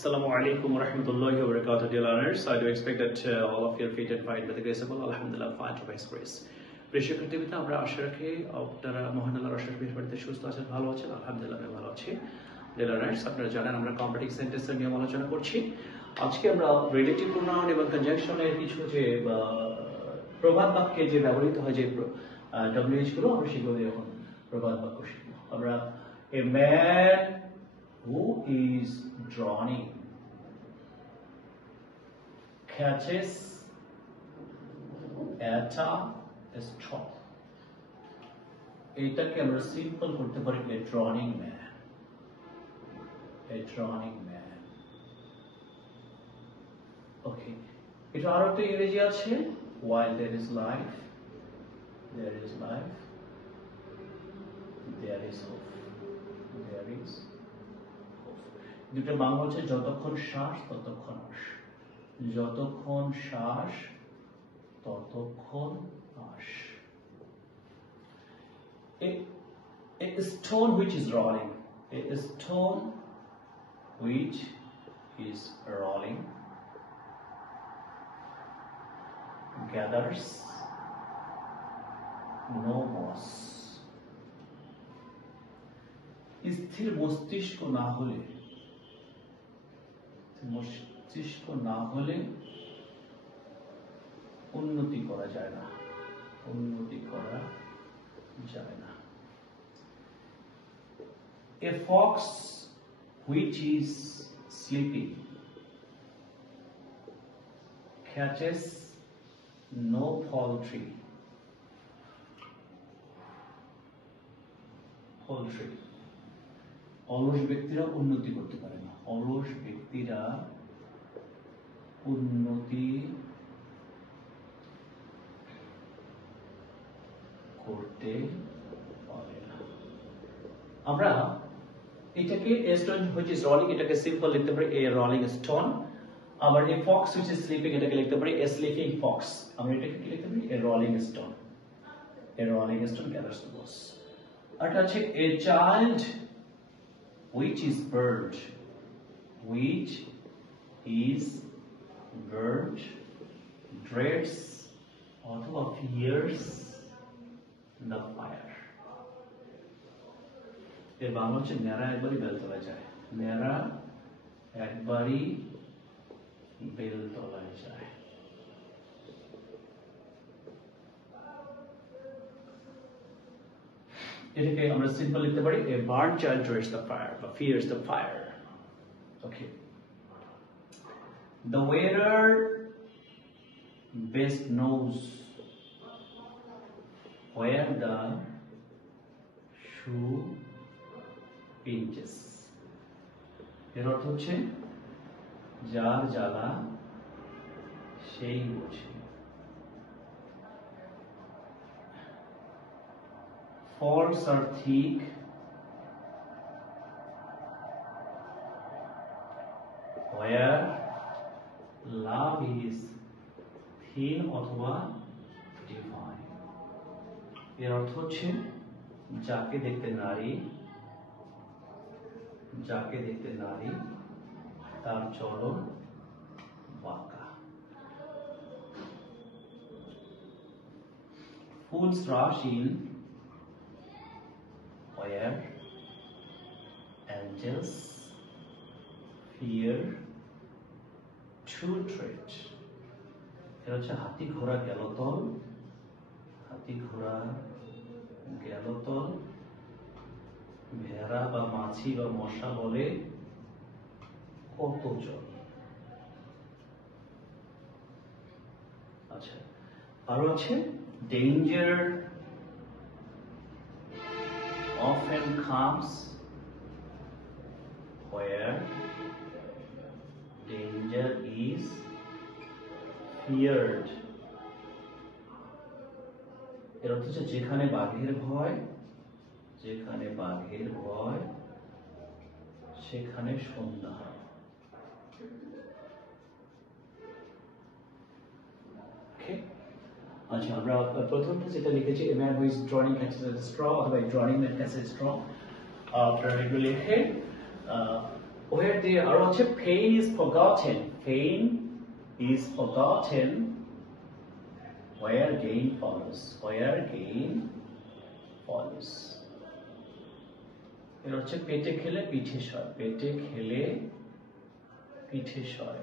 Assalamu alaikum wa rahmatullahi wa barakatuh, dear learners. I do expect that all of you are fit and fine by the grace of Allah. Alhamdulillah, fine to His grace. প্রিয় শিক্ষার্থীবৃন্দ, আমরা আশা রাখি আপনারা মহান আল্লাহর অশেষ মেহেরবানিতে সুস্থ আছেন, ভালো আছেন। আলহামদুলিল্লাহ, আমি ভালো আছি। ডিয়ার লার্নার্স, আপনারা জানেন আমরা কম্পারেটিভ সেন্টেন্সের নিয়ম আলোচনা করছি। আজকে আমরা রিলেটিভ প্রোনাউন এবং কনজাংশনের কিছু যে প্রবাদ বাক্যে যে ব্যবহৃত হয় যে ডব্লিউএইচ গুলো, আমরা সেগুলো এখন প্রবাদ বাক্য শিখব। আমরা a man who is drowning catches at a straw. এটাকে আমরা সিম্পল করতে পারি a drowning man. A drowning man. Okay. এটা আরো একটা ইংরেজি আছে, while there is life, there is life, there is hope. There is hope. দুটো বাংলা হচ্ছে যতক্ষণ শ্বাস ততক্ষণ আশ। যতক্ষণ শ্বাস ততক্ষণ আশ। A stone which is rolling. A stone which is rolling gathers no moss. স্থির মস্তিষ্ক না হলে উন্নতি করা যায় না। A fox which is sleeping catches no poultry. অলস ব্যক্তিরা উন্নতি করতে পারে না। অলস ব্যক্তিরা উন্নতি করতে পারে না। আমরা এটাকে a stone which is rolling এটাকে সিম্পল লিখতে পারি a rolling stone। আবার a fox which is sleeping এটাকে লিখতে পারি a sleeping fox। আমরা এটাকে কি লিখতে পারি a rolling stone। A rolling stone gathers the moss। আর এটা আছে a child which is burnt dreads অথবা fears the fire। এর বাংলা হচ্ছে ন্যাড়া একবারই বেলতলায় যায়। ন্যাড়া একবারই বেলতলায় যায়। এটাকে আমরা সিম্পল লিখতে পারি a burnt child dreads the fire বা fears the fire. Okay. The wearer best knows where the shoe pinches. এর অর্থ হচ্ছে যার জ্বালা সেই বোঝে। Faults are thick where love is thin অথবা divine। এর অর্থ হচ্ছে যাকে দেখতে নারী তার চলন বাঁকা। Fools rush in where angels fear to tread। এটা হচ্ছে হাতি ঘোড়া গেলতল ভেড়া বা মাছি বা মশা বলে কত জল। আচ্ছা, আরো আছে danger often comes where danger is feared। এর অর্থ হচ্ছে যেখানে বাঘের ভয় সেখানে সন্ধ্যা হয়। আচ্ছা, আমরা প্রথমটা যেটা লিখেছি a man who is drowning catches a straw অথবা a drowning man catches a straw। আপনারা এগুলো লিখে where the আর হচ্ছে pain is forgotten, pain is forgotten where gain follows, where gain follows. এর হচ্ছে পেটে খেলে পিঠে সয়, পেটে খেলে পিঠে সয়।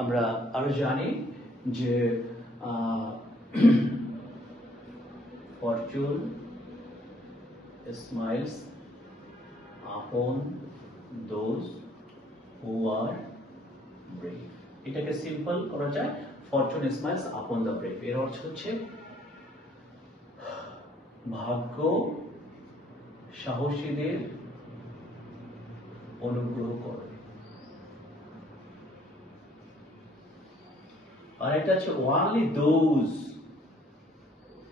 আমরা আরো জানি যে fortune smiles upon those who are brave. এটাকে সিম্পল করা যায়, fortune smiles upon the brave। এর অর্থ হচ্ছে ভাগ্য সাহসীদের অনুগ্রহ করে। আর এটা হচ্ছে only those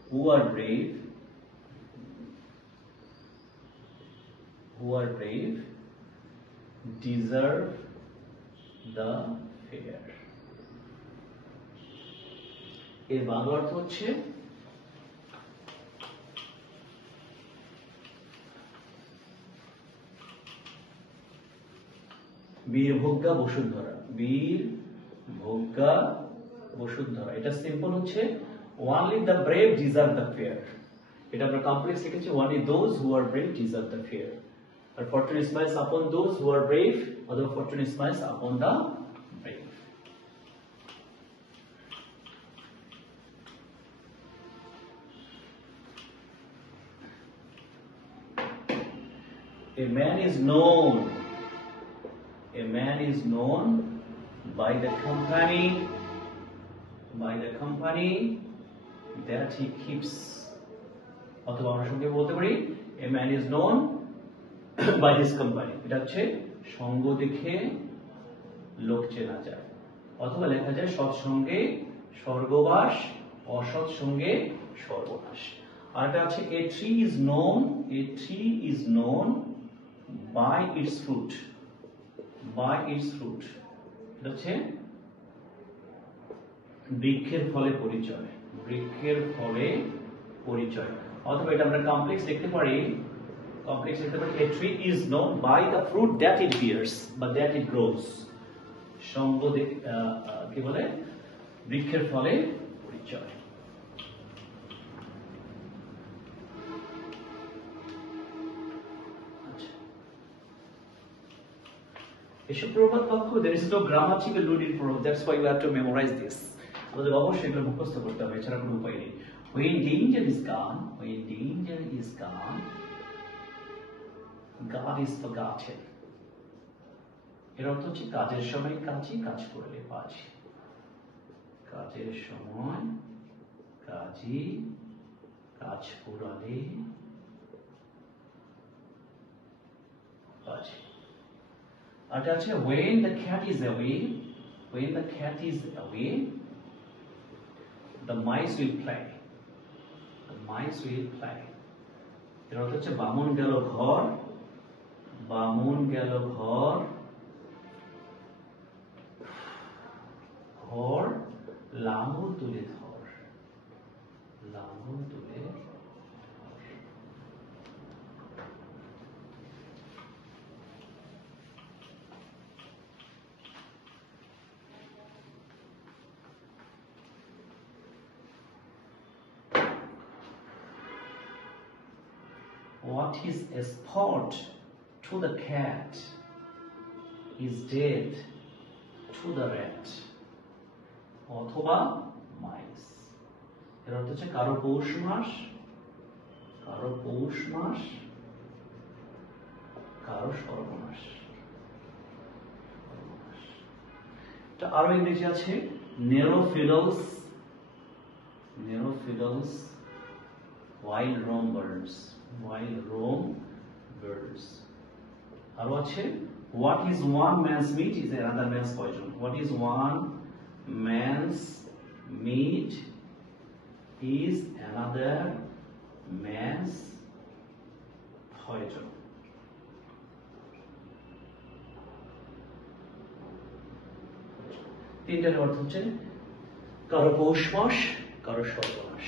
who are brave deserve the fair। এর বাংলা অর্থ হচ্ছে বীরভোগ্যা বসুন্ধরা, বীরভোগ্যা বসুন্ধরা। এটা সিম্পল হচ্ছে only the brave deserve the fair। এটা আমরা কমপ্লেক্স লিখেছি only those who are brave deserve the fair। R fortune smiles upon those who are brave, অথবা fortune smiles upon the brave। A man is known by the company that he keeps, অথবা আমরা সঙ্গে বলতে পারি a man is known by his company। এটা হচ্ছে সঙ্গ দেখে লোক চেনা যায়, অথবা লেখা যায় সৎসঙ্গে স্বর্গবাস, অসৎ সঙ্গে সর্বনাশ। আর এটা আছে a tree is known by its fruit, এটা হচ্ছে বৃক্ষের ফলে পরিচয়। অথবা এটা আমরা কমপ্লেক্স লিখতে পারি a tree is known by the fruit that it bears বা that it grows। সঙ্গ কি বলে, বৃক্ষের ফলে পরিচয়। এসব প্রবাদ বাক্য there is no grammatical rule in proverb, that's why you have to memorize this। আমাদের অবশ্যই এগুলো মুখস্থ করতে হবে, এছাড়া কোনো উপায় নেই। when danger is gone God is forgotten। এর অর্থ হচ্ছে কাজের সময় কাজ করলে বাজি, কাজের সময় কাজ করালে বাজি। আর এটা আছে when the cat is away the mice will play। এর অর্থ হচ্ছে বামুন গেল ঘর লাঙল তুলে ধর। What is a sport to the cat is dead to the rat, অথবা mice। এর অর্থ হচ্ছে কারো পৌষ মাস কারো সর্বনাশ। আরো ইংরেজি আছে narrow fiddles while roam birds। আরো আছে what is one man's meat is another man's poison। what is one man's meat is another man's poison. তিনটার অর্থ হচ্ছে কারো পৌষ মাস, কারো সর্বনাশ।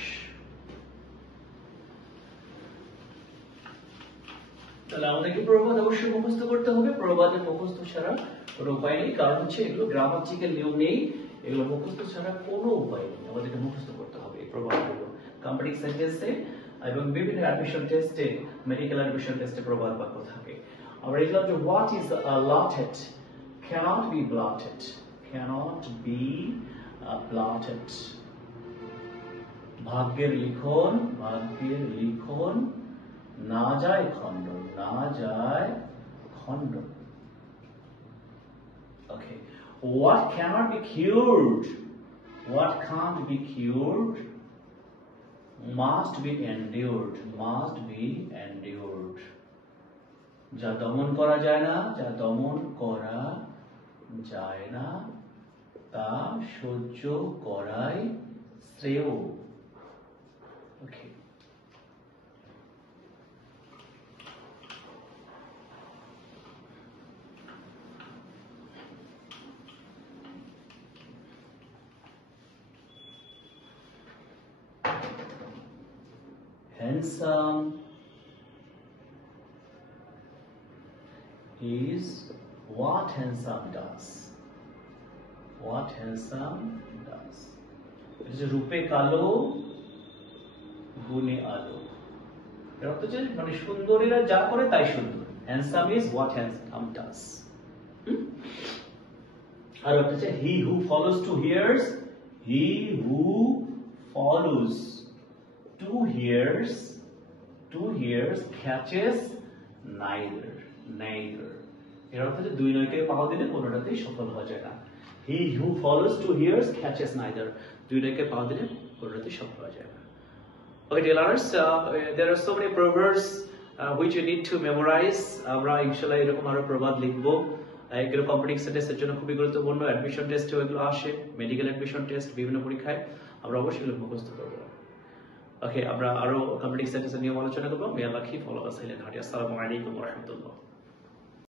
তাহলে আমাদেরকে প্রবাদ অবশ্যই মুখস্থ করতে হবে। প্রবাদের মুখস্থ ছাড়া কোনো উপায় নেই, কারণ হচ্ছে এগুলো গ্রামাটিক্যাল নিয়ম নেই, এগুলো মুখস্থ ছাড়া কোনো উপায় নেই, আমাদেরকে মুখস্থ করতে হবে এই প্রবাদগুলো। কম্পারেটিভ সেন্টেন্সে এবং বিভিন্ন অ্যাডমিশন টেস্টে, মেডিকেল অ্যাডমিশন টেস্টে প্রবাদ বাক্য থাকে। আমরা দেখলাম যে what is allotted cannot be blotted, cannot be blotted. ভাগ্যের লিখন, ভাগ্যের লিখন না যায় খণ্ডন, না যায় খণ্ডন। Okay, what cannot be cured, what can't be cured must be endured, must be endured. যা দমন করা যায় না, যা দমন করা যায় না তা সহ্য করাই শ্রেয়। Okay. Handsome is what handsome does. What handsome does. It is রূপে কালো, গুণে আলো। এর অর্থ হচ্ছে মানে সুন্দরীরা যা করে তাই সুন্দর। Handsome is what handsome does. আর অর্থ হচ্ছে he who follows two ears, he who follows two ears catches neither. এর অর্থ হচ্ছে দুই নয়কে পাও দিলে কোনোটাতেই সফল হওয়া যায় না। He who follows two ears catches neither. দুই নয়কে পাও দিলে কোনোটাতেই সফল হওয়া যায় না। Okay, dear learners, there are so many proverbs which you need to memorize. আমরা ইনশাআল্লাহ এরকম আরো প্রবাদ লিখবো। এগুলো কম্পিটিটিভ সেন্টেন্সের জন্য খুবই গুরুত্বপূর্ণ। অ্যাডমিশন টেস্টেও এগুলো আসে, মেডিকেল অ্যাডমিশন টেস্ট, বিভিন্ন পরীক্ষায় আমরা অবশ্যই এগুলো মুখস্থ করবো। ওকে, আমরা আরো কম্পিটিটিভ সেন্টেন্সের নিয়ম আলোচনা করবো। May Allah keep all of us healthy and hearty. Assalamu alaikum wa rahmatullah.